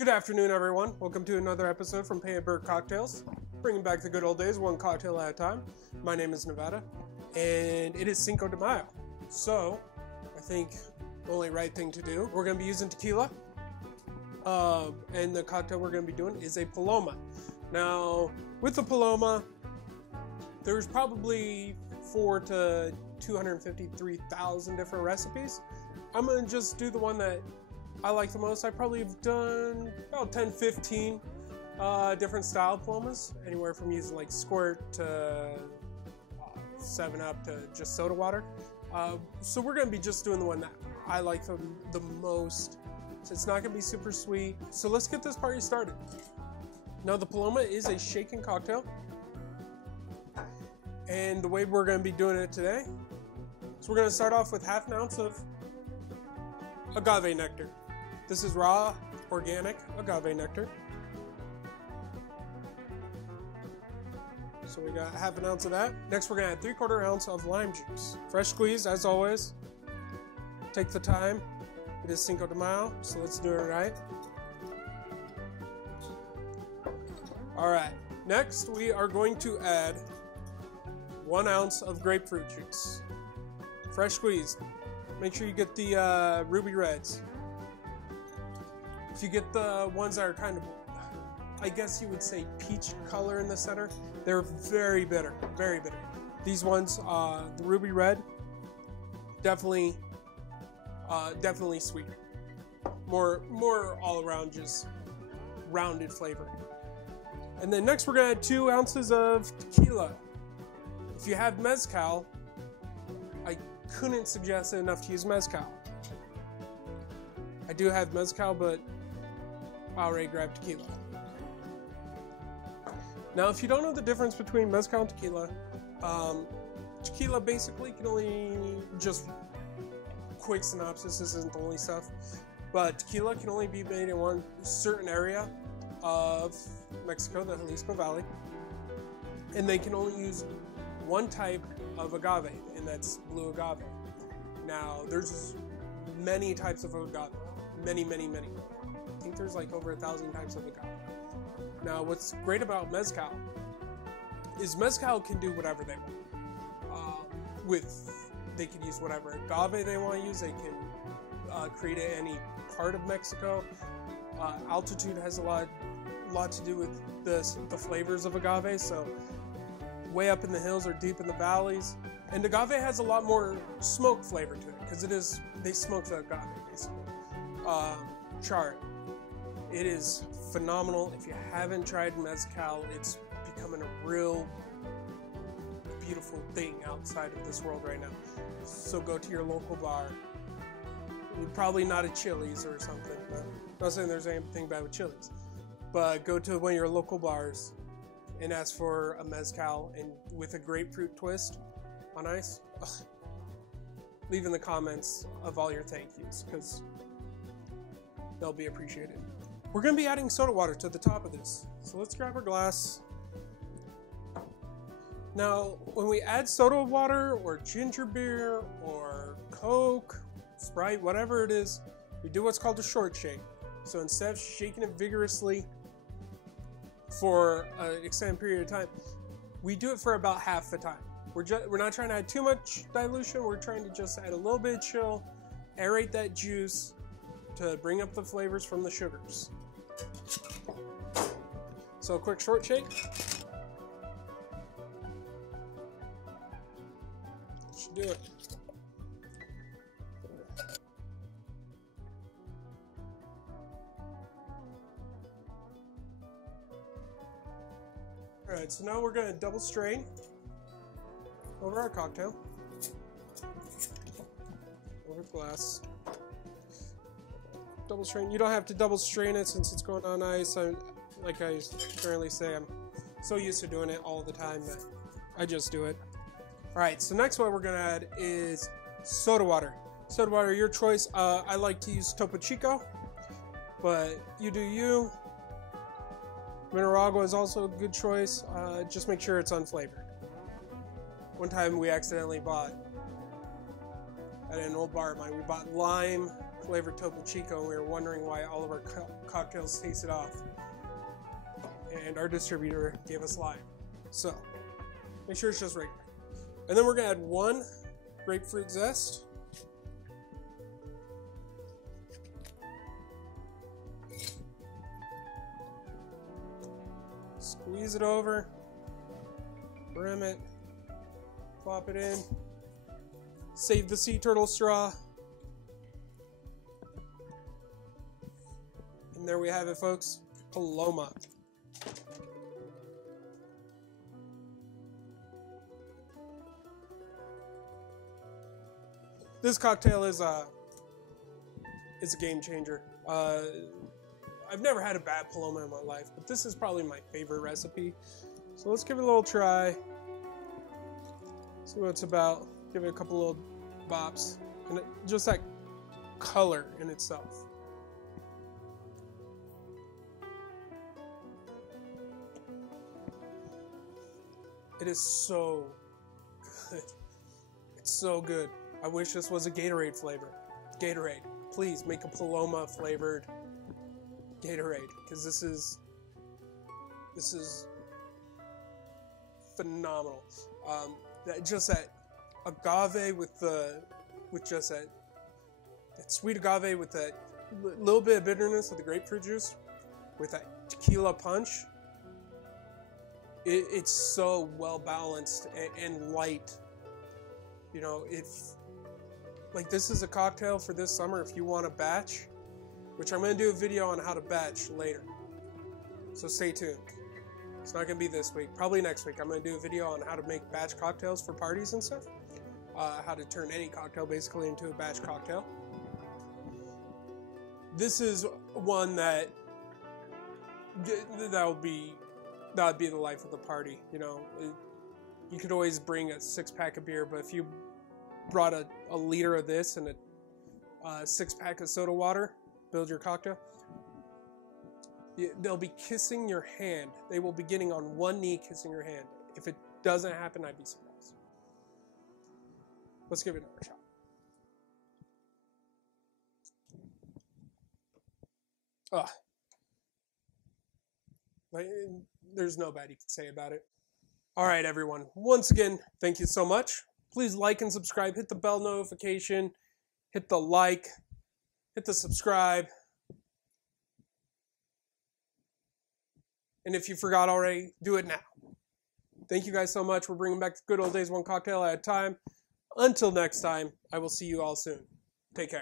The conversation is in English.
Good afternoon, everyone. Welcome to another episode from Painted Bird Cocktails, bringing back the good old days, one cocktail at a time. My name is Nevada, and it is Cinco de Mayo. So, I think the only right thing to do, we're going to be using tequila, and the cocktail we're going to be doing is a Paloma. Now, with the Paloma, there's probably 4 to 253,000 different recipes. I'm going to just do the one that I like the most. I probably have done about 10, 15 different style Palomas, anywhere from using like squirt to 7-Up to just soda water. So we're going to be just doing the one that I like the most. So it's not going to be super sweet. So let's get this party started. Now the Paloma is a shaken cocktail. And the way we're going to be doing it today is we're going to start off with half an ounce of agave nectar. This is raw, organic agave nectar. So we got half an ounce of that. Next we're going to add 3/4 ounce of lime juice. Fresh squeezed, as always. Take the time. It is Cinco de Mayo, so let's do it right. Alright, next we are going to add 1 ounce of grapefruit juice. Fresh squeezed. Make sure you get the ruby reds. If you get the ones that are kind of, I guess you would say peach color in the center, they're very bitter, very bitter. These ones, the ruby red, definitely sweeter. More all around just rounded flavor. And then next we're gonna add 2 ounces of tequila. If you have mezcal, I couldn't suggest it enough to use mezcal. I do have mezcal, but I already grabbed tequila. Now, if you don't know the difference between mezcal and tequila, tequila basically can only, just quick synopsis, this isn't the only stuff, but tequila can only be made in one certain area of Mexico, the Jalisco Valley, and they can only use one type of agave, and that's blue agave. Now, there's many types of agave, many. I think there's like over 1,000 types of agave. Now, what's great about mezcal is mezcal can do whatever they want. They can use whatever agave they want to use. They can create it any part of Mexico. Altitude has a lot to do with the flavors of agave. So, way up in the hills or deep in the valleys, and agave has a lot more smoke flavor to it because they smoke the agave basically. Char. It is phenomenal. If you haven't tried mezcal, it's becoming a real beautiful thing outside of this world right now. So go to your local bar. Probably not a Chili's or something. I'm not saying there's anything bad with Chili's. But go to one of your local bars and ask for a mezcal and with a grapefruit twist on ice. Ugh. Leave in the comments of all your thank yous because they'll be appreciated. We're going to be adding soda water to the top of this. So let's grab our glass. Now, when we add soda water or ginger beer or Coke, Sprite, whatever it is, we do what's called a short shake. So instead of shaking it vigorously for an extended period of time, we do it for about half the time. We're not trying to add too much dilution. We're trying to just add a little bit of chill, aerate that juice to bring up the flavors from the sugars. So a quick short shake. Should do it. Alright, so now we're going to double strain over our cocktail. Over the glass. Double strain. You don't have to double strain it since it's going on ice. Like I currently say, I'm so used to doing it all the time that I just do it. Alright, so next what we're going to add is soda water. Soda water, your choice. I like to use Topo Chico, but you do you. Mineragua is also a good choice. Just make sure it's unflavored. One time we accidentally bought, at an old bar of mine, we bought lime flavored Topo Chico, and we were wondering why all of our cocktails tasted off. And our distributor gave us lime. So, make sure it's just regular. And then we're going to add 1 grapefruit zest. Squeeze it over. Brim it. Plop it in. Save the sea turtle straw. And there we have it, folks. Paloma. This cocktail is a game changer. I've never had a bad Paloma in my life, but this is probably my favorite recipe. So let's give it a little try. See what it's about. Give it a couple little bops. And just that color in itself. It is so good. It's so good. I wish this was a Gatorade flavor. Gatorade, please make a Paloma flavored Gatorade, because this is phenomenal. Just that agave with just that sweet agave with that little bit of bitterness of the grapefruit juice with that tequila punch. It's so well balanced and light. You know, this is a cocktail for this summer if you want a batch, which I'm going to do a video on how to batch later. So stay tuned. It's not going to be this week. Probably next week. I'm going to do a video on how to make batch cocktails for parties and stuff. How to turn any cocktail basically into a batch cocktail. This is one that would be the life of the party. You know, you could always bring a 6-pack of beer, but if you brought a liter of this and a 6-pack of soda water, build your cocktail, they'll be kissing your hand. They will be getting on one knee kissing your hand. If it doesn't happen, I'd be surprised. Let's give it another shot. There's no bad you can say about it. All right, everyone. Once again, thank you so much. Please like and subscribe. Hit the bell notification. Hit the like. Hit the subscribe. And if you forgot already, do it now. Thank you guys so much. We're bringing back the good old days, one cocktail at a time. Until next time, I will see you all soon. Take care.